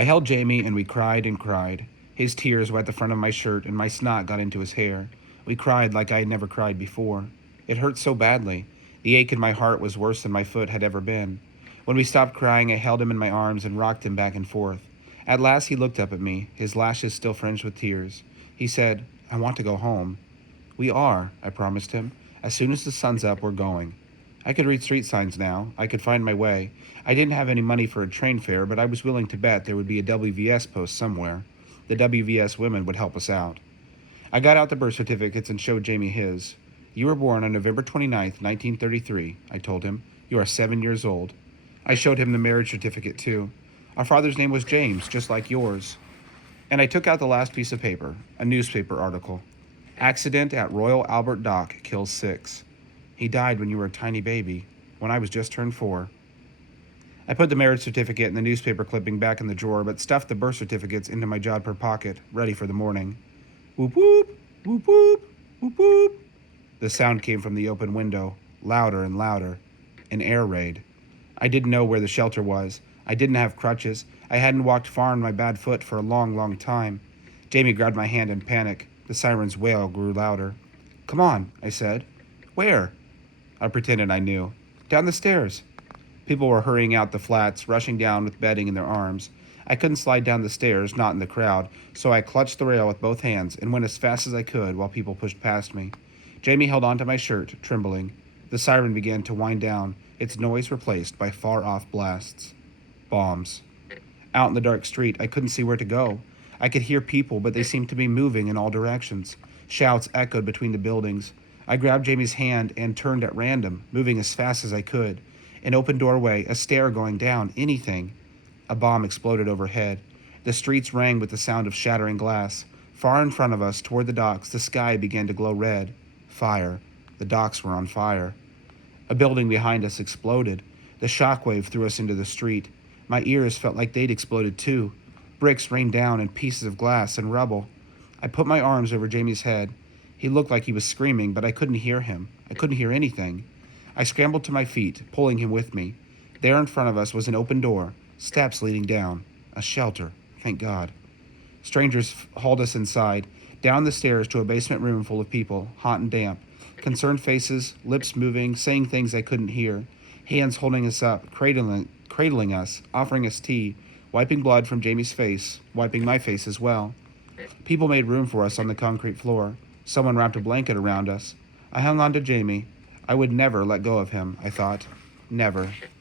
I held Jamie and we cried and cried. His tears wet the front of my shirt and my snot got into his hair. We cried like I had never cried before. It hurt so badly. The ache in my heart was worse than my foot had ever been. When we stopped crying, I held him in my arms and rocked him back and forth. At last he looked up at me, his lashes still fringed with tears. He said, "I want to go home." "We are," I promised him. "As soon as the sun's up, we're going." I could read street signs now. I could find my way. I didn't have any money for a train fare, but I was willing to bet there would be a WVS post somewhere. The WVS women would help us out. I got out the birth certificates and showed Jamie his. "You were born on November 29th, 1933, I told him. "You are 7 years old." I showed him the marriage certificate, too. Our father's name was James, just like yours. And I took out the last piece of paper, a newspaper article. "Accident at Royal Albert Dock kills 6. He died when you were a tiny baby, when I was just turned 4. I put the marriage certificate and the newspaper clipping back in the drawer, but stuffed the birth certificates into my jodhpur pocket, ready for the morning. Whoop whoop, whoop whoop, whoop whoop. The sound came from the open window, louder and louder. An air raid. I didn't know where the shelter was. I didn't have crutches. I hadn't walked far on my bad foot for a long, long time. Jamie grabbed my hand in panic. The siren's wail grew louder. "Come on," I said. "Where?" I pretended I knew. "Down the stairs." People were hurrying out the flats, rushing down with bedding in their arms. I couldn't slide down the stairs, not in the crowd, so I clutched the rail with both hands and went as fast as I could while people pushed past me. Jamie held onto my shirt, trembling. The siren began to wind down, its noise replaced by far-off blasts. Bombs. Out in the dark street, I couldn't see where to go. I could hear people, but they seemed to be moving in all directions. Shouts echoed between the buildings. I grabbed Jamie's hand and turned at random, moving as fast as I could. An open doorway, a stair going down, anything. A bomb exploded overhead. The streets rang with the sound of shattering glass. Far in front of us, toward the docks, the sky began to glow red. Fire. The docks were on fire. A building behind us exploded. The shockwave threw us into the street. My ears felt like they'd exploded too. Bricks rained down and pieces of glass and rubble. I put my arms over Jamie's head. He looked like he was screaming, but I couldn't hear him. I couldn't hear anything. I scrambled to my feet, pulling him with me. There in front of us was an open door, steps leading down. A shelter, thank God. Strangers hauled us inside, down the stairs to a basement room full of people, hot and damp. Concerned faces, lips moving, saying things I couldn't hear. Hands holding us up, cradling us, offering us tea, wiping blood from Jamie's face, wiping my face as well. People made room for us on the concrete floor. Someone wrapped a blanket around us. I hung on to Jamie. I would never let go of him, I thought. Never.